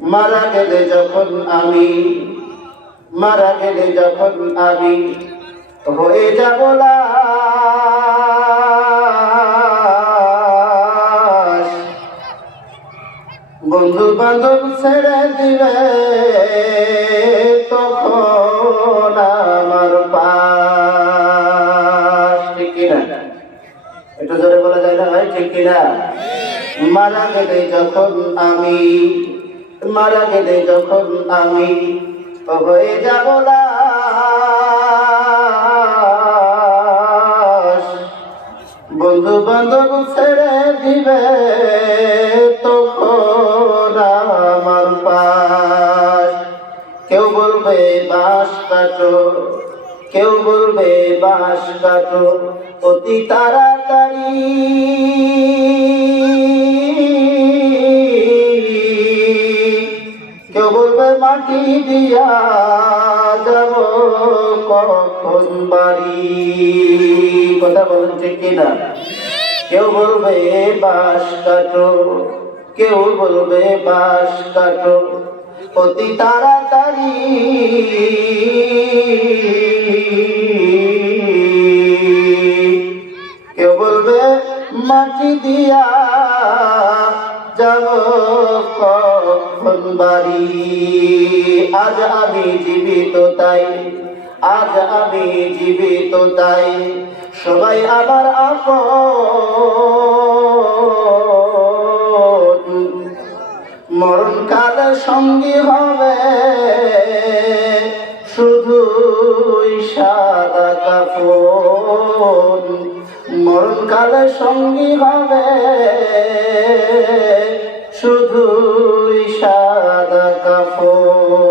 মারা গেলে যখন আমি, মারা গেলে যখন আমি হয়ে যাব লাশ, বন্ধু বান্ধব ছেড়ে দিবে তখন আমার পাশ। ঠিক কিনা? একটু জোরে বলা যায় না ভাই? ঠিক কিনা? মারা গেলে যখন আমি, মারা গেলে যখন আমি হয়ে যাব লাশ, বন্ধু বান্ধব ছেড়ে দিবে তখন আমার পাশ। কেউ বলবে বাঁশ কাটো, কেউ বলবে বাঁশ কাটো অতি তাড়াতাড়ি, কেউ বলবে মাটি দিয়া যাব কখন বাড়ি। কথা বলেন ঠিক কিনা? কেউ বলবে বাঁশ কাটো, কেউ বলবে বাঁশ কাটো অতি তাড়াতাড়ি, কেউ বলবে মাটি দিয়া যাব কখন বাড়ি। আজ আমি জীবিত তাই, আজ আমি জীবিত তাই সবাই আমার আপন, মরণকালে সঙ্গী হবে শুধুই সাদা কাফন, মরণকালে সঙ্গী হবে শুধুই সাদা কাফন।